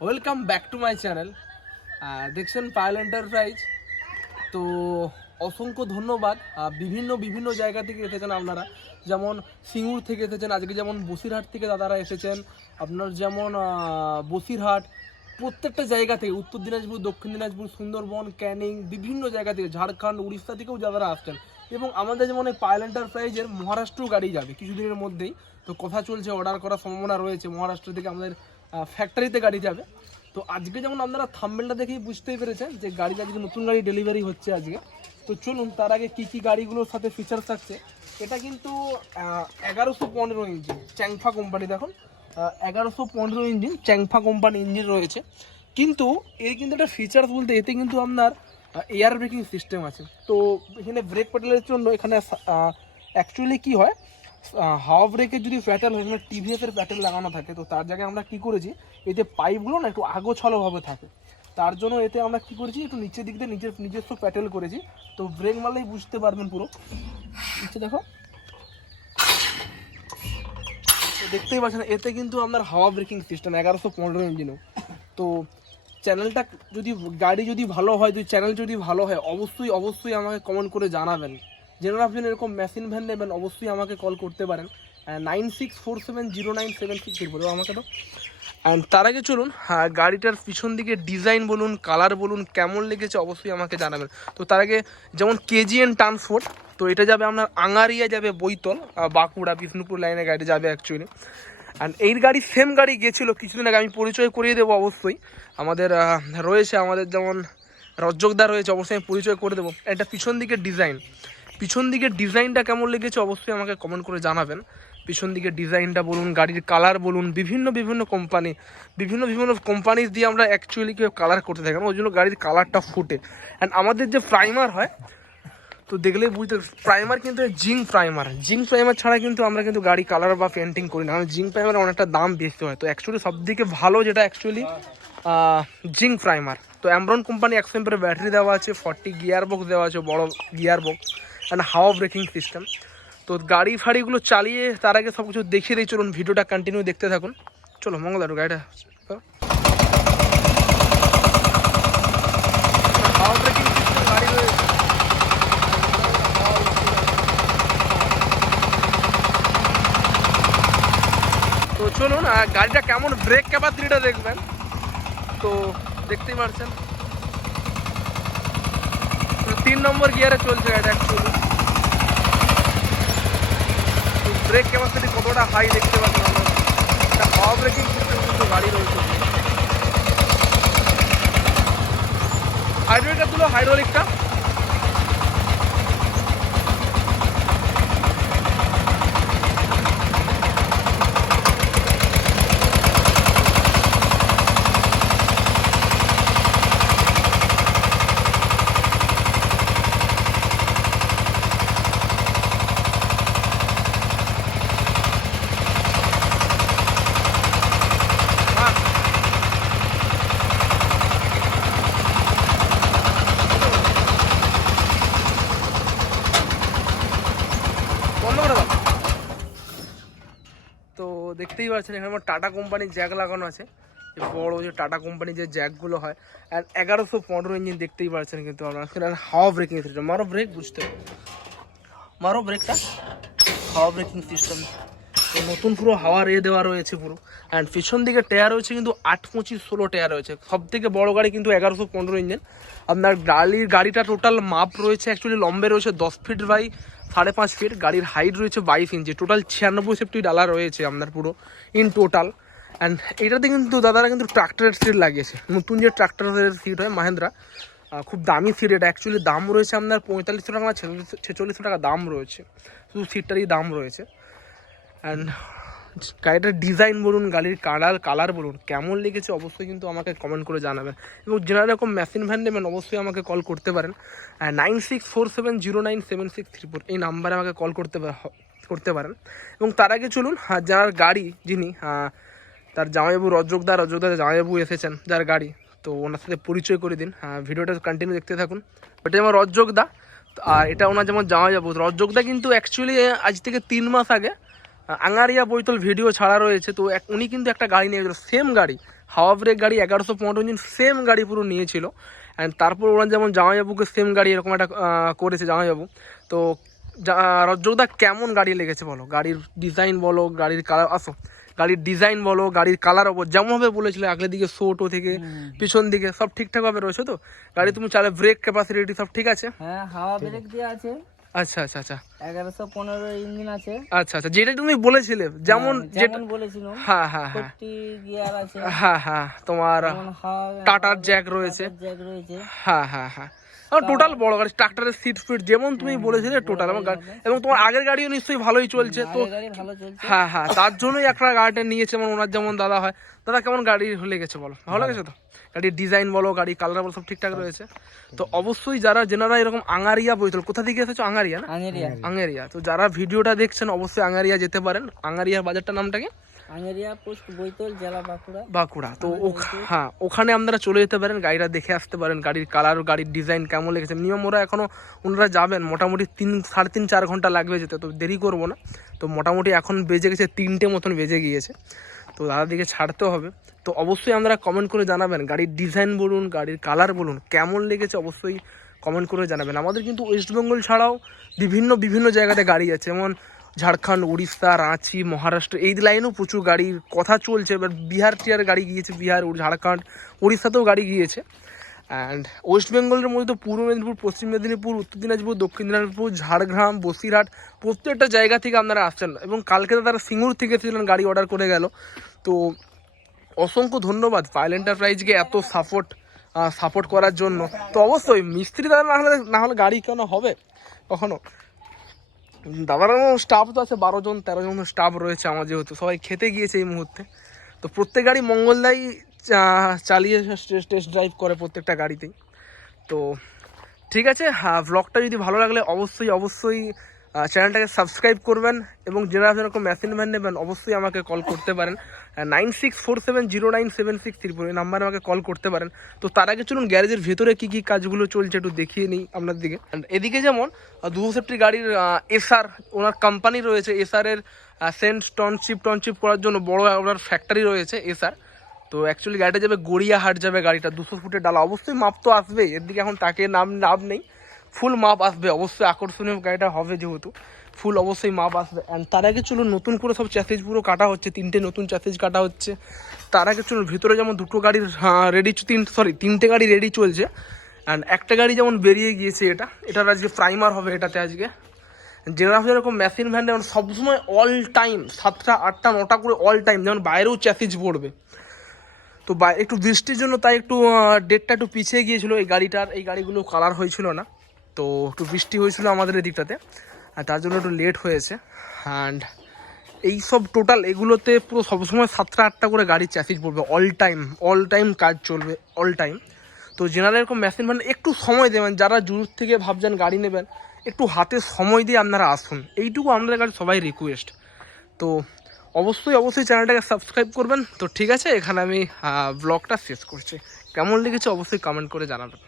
Welcome back to my channel দেখছেন Payel enterprise তো অসংখ্য ধন্যবাদ। বিভিন্ন বিভিন্ন জায়গা থেকে এসেছেন আপনারা। যেমন সিঙ্গুর থেকে এসেছেন, আজকে যেমন বসিরহাট থেকে দাদারা এসেছেন, আপনার যেমন বসিরহাট, প্রত্যেকটা জায়গা থেকে, উত্তর দিনাজপুর, দক্ষিণ দিনাজপুর, সুন্দরবন, ক্যানিং, বিভিন্ন জায়গা থেকে, ঝাড়খণ্ড, উড়িষ্যা থেকেও দাদারা আসছেন। এবং আমাদের যেমন এই পায়েল এন্টারপ্রাইজের মহারাষ্ট্র গাড়ি যাবে কিছুদিনের মধ্যেই। তো কথা চলছে অর্ডার করার সম্ভাবনা রয়েছে মহারাষ্ট্র থেকে আমাদের ফ্যাক্টরিতে গাড়ি যাবে। তো আজকে যেমন আপনারা থাম্বেলটা দেখেই বুঝতেই পেরেছেন যে গাড়িটা আজকে নতুন গাড়ি ডেলিভারি হচ্ছে আজকে। তো চলুন, তার আগে কী কী গাড়িগুলোর সাথে ফিচার্স থাকছে? এটা কিন্তু এগারোশো পনেরো ইঞ্জিন চ্যাংফা কোম্পানি দেখুন। এগারোশো পনেরো ইঞ্জিন চ্যাংফা কোম্পানি ইঞ্জিন রয়েছে। কিন্তু এর কিন্তু একটা ফিচার্স বলতে, এতে কিন্তু আপনার এয়ার ব্রেকিং সিস্টেম আছে। তো এখানে ব্রেক প্যাডেলের জন্য এখানে অ্যাকচুয়ালি কি হয়? হাওয়া ব্রেকের যদি প্যাটেল হয় এখানে টিভিএস প্যাটেল লাগানো থাকে। তো তার জায়গায় আমরা কি করেছি, এতে পাইপগুলো না একটু আগোছালোভাবে থাকে। তার জন্য এতে আমরা কি করেছি, একটু নিচের দিক দিয়ে নিজের নিজস্ব প্যাটেল করেছি। তো ব্রেক মারলেই বুঝতে পারবেন পুরো। নিচে দেখো। দেখতেই পাচ্ছেন, এতে কিন্তু আপনার হাওয়া ব্রেকিং সিস্টেম এগারোশো পনেরো ইঞ্জিনও তো চ্যানেলটা যদি, গাড়ি যদি ভালো হয়, যদি চ্যানেল যদি ভালো হয়, অবশ্যই অবশ্যই আমাকে কমেন্ট করে জানাবেন। জেনে রাখবেন এরকম মেশিন ভ্যান নেবেন, অবশ্যই আমাকে কল করতে পারেন। Nine six four seven zero nine seven six বলব আমাকে তো। অ্যান্ড তার আগে চলুন হ্যাঁ গাড়িটার পিছন দিকে ডিজাইন বলুন কালার বলুন, কেমন লেগেছে অবশ্যই আমাকে জানাবেন। তো তার আগে যেমন কেজিএন ট্রান্সপোর্ট তো এটা যাবে আপনার আঙারিয়া যাবে বৈতল বাঁকুড়া, বিষ্ণুপুর লাইনে গাড়ি যাবে অ্যাকচুয়ালি অ্যান্ড এই গাড়ি সেম গাড়ি গেছিল, কিছুদিন আগে আমি পরিচয় করিয়ে দেবো অবশ্যই। আমাদের রয়েছে আমাদের যেমন রজ্জকদার রয়েছে, অবশ্যই আমি পরিচয় করে দেবো। এটা পিছন দিকে ডিজাইন পিছন দিকের ডিজাইনটা কেমন লেগেছে অবশ্যই আমাকে কমেন্ট করে জানাবেন। পিছন দিকের ডিজাইনটা বলুন, গাড়ির কালার বলুন, বিভিন্ন বিভিন্ন কোম্পানি বিভিন্ন বিভিন্ন কোম্পানি দিয়ে আমরা অ্যাকচুয়ালি কেউ কালার করতে থাকি ওই জন্য গাড়ির কালারটা ফুটে। অ্যান্ড আমাদের যে প্রাইমার হয়, তো দেখলেই বুঝতে প্রাইমার কিন্তু জিঙ্ক প্রাইমার জিঙ্ক প্রাইমার ছাড়া কিন্তু আমরা কিন্তু গাড়ি কালার বা পেন্টিং করি না, কারণ জিঙ্ক প্রাইমার অনেকটা দাম বেশি হয়। তো অ্যাকচুয়ালি সব থেকে ভালো যেটা অ্যাকচুয়ালি জিঙ্ক প্রাইমার তো অ্যামরন কোম্পানি একশো ব্যাটারি দেওয়া আছে ফর্টি গিয়ার বক্স দেওয়া আছে, বড় গিয়ার বক্স অ্যান্ড হাওয়া ব্রেকিং সিস্টেম। তো গাড়ি ফাড়িগুলো চালিয়ে তার আগে সব কিছু দেখিয়ে দিই। চলুন, ভিডিওটা কন্টিনিউ দেখতে থাকুন। চলো, মঙ্গলবার গাড়িটা তো চলুন গাড়িটা কেমন ব্রেক ক্যাপাসিটিটা দেখবেন। তো দেখতেই পারছেন। তিন নম্বর গিয়ারে চলছে গাড়িটা অ্যাকচুয়ালি ব্রেক ক্যাপাসিটি কতটা হাই দেখতে পাচ্ছি আমরা। একটা হাওয়া ব্রেকিং সিস্টেম কিন্তু গাড়ি রয়েছে। হাইড্রোলিকটা তুলো হাইড্রোলিকটা হ্যাঁ বন্ধ করে দাও তো দেখতেই পাচ্ছেন, এখানে আমার টাটা কোম্পানির জ্যাক লাগানো আছে। যে বড়ো যে টাটা কোম্পানির যে জ্যাকগুলো হয়, আর এগারোশো পনেরো ইঞ্জিন দেখতেই পাচ্ছেন কিন্তু আপনারা আর হাওয়া ব্রেকিং সিস্টেম। মারো ব্রেক, বুঝতে। মারো ব্রেকটা। হাওয়া ব্রেকিং সিস্টেম। নতুন পুরো হাওয়ার এ দেওয়া রয়েছে পুরো। অ্যান্ড পিছন দিকে টায়ার রয়েছে কিন্তু আট পঁচিশ ষোলো টায়ার রয়েছে। সব থেকে বড়ো গাড়ি কিন্তু এগারোশো পনেরো ইঞ্জিন। আপনার গাড়ির গাড়িটা টোটাল মাপ রয়েছে অ্যাকচুয়ালি লম্বে রয়েছে, দশ ফিট বাই সাড়ে পাঁচ ফিট গাড়ির হাইট রয়েছে বাইশ ইঞ্চি টোটাল ছিয়ানব্বই সেফটি ডালা রয়েছে আপনার পুরো ইন টোটাল অ্যান্ড এটাতে কিন্তু দাদারা কিন্তু ট্রাক্টরের সিট লাগিয়েছে। নতুন যে ট্রাক্টরের সিট হয়, মাহেন্দ্রা খুব দামি সিট এটা। অ্যাকচুয়ালি দাম রয়েছে আপনার পঁয়তাল্লিশশো টাকা, ছেচল্লিশশো টাকা দাম রয়েছে। শুধু সিটটারই দাম রয়েছে। অ্যান্ড গাড়িটার ডিজাইন বলুন গাড়ির কালার কালার বলুন কেমন লেগেছে অবশ্যই কিন্তু আমাকে কমেন্ট করে জানাবেন। এবং যারা এরকম মেশিন ভ্যান নেবেন অবশ্যই আমাকে কল করতে পারেন। Nine six four seven zero nine seven six three four এই নাম্বারে আমাকে কল করতে করতে পারেন। এবং তার আগে চলুন আহ, যার গাড়ি যিনি তার জামাইবাবু রজকদার রজকদার জামাইবাবু এসেছেন যার গাড়ি তো ওনার সাথে পরিচয় করে দিন। ভিডিওটা কন্টিনিউ দেখতে থাকুন। এটা আমার রজকদা আর এটা ওনার যেমন জামাইবাবু রজকদা কিন্তু অ্যাকচুয়ালি আজ থেকে তিন মাস আগে আঙারিয়া বৈতল ভিডিও ছাড়া রয়েছে তো এক- উনি কিন্তু একটা গাড়ি নিয়ে গেছিল সেম গাড়ি হাওয়া ব্রেক গাড়ি এগারোশো পনেরো ইঞ্জিন সেম গাড়ি পুরো নিয়েছিল। অ্যান্ড তারপর ওরা যেমন জামাইবাবুকে সেম গাড়ি এরকম একটা করেছে জামাইবাবু তো রজ্জকদা কেমন গাড়ি লেগেছে বলো? গাড়ির ডিজাইন বলো গাড়ির কালার আসো গাড়ির ডিজাইন বলো গাড়ির কালার ওপর যেমনভাবে বলেছিলে আগের দিকে সোটো থেকে পিছন দিকে সব ঠিকঠাকভাবে রয়েছে তো? গাড়ি তুমি চালে ব্রেক ক্যাপাসিটি সব ঠিক আছে? হ্যাঁ হাওয়া ব্রেক দিয়ে আছে। আচ্ছা আচ্ছা আচ্ছা। এগারোশো পনেরো ইঞ্জিন আছে। আচ্ছা আচ্ছা যেটা তুমি বলেছিলে যেমন হ্যাঁ, যেটা যেমন বলেছিল। হ্যাঁ হ্যাঁ হ্যাঁ। গিয়ার আছে। হ্যাঁ হ্যাঁ তোমার টাটার জ্যাক রয়েছে। জ্যাক রয়েছে। হ্যাঁ হ্যাঁ হ্যাঁ। টোটাল বড় গাড়ি ট্রাক্টরের সিট ফিট যেমন তুমি বলেছিলে টোটাল এবং গা- এবং তোমার আগের গাড়িও নিশ্চয়ই ভালোই চলছে তো হ্যাঁ হ্যাঁ তার জন্যই একটা গাড়িটা নিয়েছে যেমন ওনার যেমন দাদা হয়। দাদা কেমন গাড়ি লেগেছে বলো? ভালো লেগেছে তো? গাড়ির ডিজাইন বলো গাড়ি কালার বলো সব ঠিকঠাক রয়েছে। তো অবশ্যই যারা যেনারা এরকম আঙারিয়া বইতল কোথা থেকে এসেছ? আঙারিয়া না? আঙেরিয়া। আঙারিয়া। তো যারা ভিডিওটা দেখছেন অবশ্যই আঙারিয়া যেতে পারেন। আঙারিয়ার বাজারটার নামটা কি? আঙেরিয়া পোস্ট বৈতল জেলা বাঁকুড়া। বাঁকুড়া। তো হ্যাঁ ওখানে আপনারা চলে যেতে পারেন গাড়িটা দেখে আসতে পারেন গাড়ির কালার গাড়ির ডিজাইন কেমন লেগেছে। মিনিমাম ওরা এখনও ওনারা যাবেন মোটামুটি তিন সাড়ে তিন চার ঘণ্টা লাগবে যেতে তো দেরি করব না। তো মোটামুটি এখন বেজে গেছে তিনটে মতন বেজে গিয়েছে। তো দাদার দিকে ছাড়তে হবে। তো অবশ্যই আপনারা কমেন্ট করে জানাবেন গাড়ির ডিজাইন বলুন গাড়ির কালার বলুন কেমন লেগেছে অবশ্যই কমেন্ট করে জানাবেন। আমাদের কিন্তু ওয়েস্ট বেঙ্গল ছাড়াও বিভিন্ন বিভিন্ন জায়গাতে গাড়ি আছে। যেমন ঝাড়খণ্ড, উড়িষ্যা, রাঁচি, মহারাষ্ট্র, এই লাইনেও প্রচুর গাড়ির কথা চলছে, এবার বিহার টিয়ার গাড়ি গিয়েছে, বিহার ঝাড়খণ্ড, উড়িষ্যাতেও গাড়ি গিয়েছে। অ্যান্ড ওয়েস্ট বেঙ্গলের মধ্যে তো পূর্ব মেদিনীপুর, পশ্চিম মেদিনীপুর, উত্তর দিনাজপুর, দক্ষিণ দিনাজপুর, ঝাড়গ্রাম, বসিরহাট প্রত্যেকটা জায়গা থেকে আপনারা আসছেন। এবং কালকে তারা সিঙ্গুর থেকে এসেছিলেন, গাড়ি অর্ডার করে গেল। তো অসংখ্য ধন্যবাদ পাইল এন্টারপ্রাইজকে এত সাপোর্ট সাপোর্ট করার জন্য। তো অবশ্যই মিস্ত্রি দাদা না হলে না হলে গাড়ি কেন হবে? কখনো। দাদার স্টাফ তো আছে, বারো জন, তেরো জন স্টাফ রয়েছে আমার যেহেতু। সবাই খেতে গিয়েছে এই মুহূর্তে। তো প্রত্যেক গাড়ি মঙ্গলদাই চালিয়ে টেস্ট ড্রাইভ করে প্রত্যেকটা গাড়িতেই। তো ঠিক আছে হ্যাঁ ব্লগটা যদি ভালো লাগলে অবশ্যই অবশ্যই চ্যানেলটাকে সাবস্ক্রাইব করবেন এবং যারা যেরকম মেশিন ভ্যান নেবেন, অবশ্যই আমাকে কল করতে পারেন। Nine six four seven zero nine seven six Tripura এই নাম্বারে আমাকে কল করতে পারেন। তো তার আগে চলুন গ্যারেজের ভেতরে কী কী কাজগুলো চলছে একটু দেখিয়ে নিই আপনার দিকে। এদিকে যেমন দুশো সেফটি গাড়ির এসআর ওনার কোম্পানি রয়েছে। এসআরের সেন্ট টনশিপ টনশিপ করার জন্য বড় ওনার ফ্যাক্টরি রয়েছে এসআর তো অ্যাকচুয়ালি গাড়িটা যাবে, গড়িয়াহাট যাবে গাড়িটা। দুশো ফুটের ডালা। অবশ্যই মাপ তো আসবেই। এর দিকে এখন তাকে নাম নাম নেই। ফুল মাপ আসবে, অবশ্যই আকর্ষণীয় গাড়িটা হবে যেহেতু। ফুল অবশ্যই মাপ আসবে। অ্যান্ড তার আগে চলুন, নতুন করে সব চ্যাসেজ পুরো কাটা হচ্ছে, তিনটে নতুন চ্যাসেজ কাটা হচ্ছে। তার আগে চলুন, ভিতরে যেমন দুটো গাড়ির রেডি তিন সরি তিনটে গাড়ি রেডি চলছে। অ্যান্ড একটা গাড়ি যেমন বেরিয়ে গিয়েছে এটা, এটার আজকে প্রাইমার হবে এটাতে আজকে। যেরকম যেরকম মেশিন ভ্যান যেমন সবসময় অল টাইম সাতটা, আটটা, নটা করে অল টাইম যেমন বাইরেও চ্যাসেজ পড়বে। তো একটু বৃষ্টির জন্য তাই একটু ডেটটা একটু পিছিয়ে গিয়েছিল, এই গাড়িটার, এই গাড়িগুলো কালার হয়েছিল না। তো একটু বৃষ্টি হয়েছিল আমাদের এদিকটাতে, আর তার জন্য একটু লেট হয়েছে। অ্যান্ড এই সব টোটাল এগুলোতে পুরো সবসময় সাতটা, আটটা করে গাড়ি চ্যাসিজ পড়বে অল টাইম অল টাইম কাজ চলবে অল টাইম তো জেনারেল এরকম মেশিন মানে একটু সময় দেবেন, যারা দূর থেকে ভাবছেন গাড়ি নেবেন, একটু হাতে সময় দিয়ে আপনারা আসুন। এইটুকু আপনাদের কাছে সবাই রিকোয়েস্ট তো অবশ্যই অবশ্যই চ্যানেলটাকে সাবস্ক্রাইব করবেন। তো ঠিক আছে, এখানে আমি ব্লগটা শেষ করছি। কেমন লেগেছে অবশ্যই কমেন্ট করে জানাবেন।